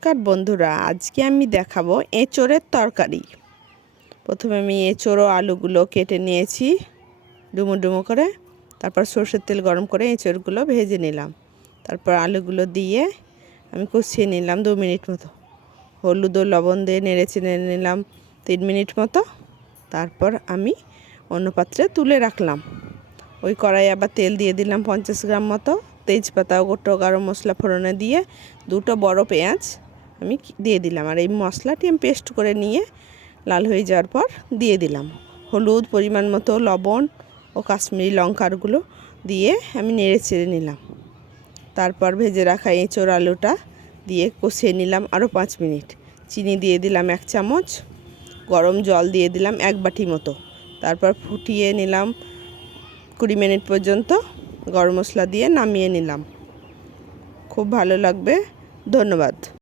নমস্কার বন্ধুরা, আজকে আমি দেখাবো এঁচোড়ের তরকারি। প্রথমে আমি এঁচোড় ও আলুগুলো কেটে নিয়েছি ডুমো ডুমো করে। তারপর সরষের তেল গরম করে এঁচোড়গুলো ভেজে নিলাম। তারপর আলুগুলো দিয়ে আমি কষিয়ে নিলাম 2 মিনিট মতো। হলুদ ও লবণ দিয়ে নেড়ে চেড়ে নিলাম 3 মিনিট মতো। তারপর আমি অন্য পাত্রে তুলে রাখলাম। ওই কড়াই আবার তেল দিয়ে দিলাম 50 গ্রাম মতো, তেজপাতা ও গোটা গরম মশলা ফোড়নে দিয়ে 2টো বড় পেঁয়াজ আমি দিয়ে দিলাম। আর এই মশলাটি আমি পেস্ট করে নিয়ে লাল হয়ে যাওয়ার পর দিয়ে দিলাম হলুদ, পরিমাণ মতো লবণ ও কাশ্মীরি লঙ্কারগুলো দিয়ে আমি নেড়ে চেড়ে নিলাম। তারপর ভেজে রাখা এঁচোড় আলুটা দিয়ে কষিয়ে নিলাম আরও 5 মিনিট। চিনি দিয়ে দিলাম 1 চামচ, গরম জল দিয়ে দিলাম 1 বাটি মতো। তারপর ফুটিয়ে নিলাম 20 মিনিট পর্যন্ত। গরম মশলা দিয়ে নামিয়ে নিলাম। খুব ভালো লাগবে। ধন্যবাদ।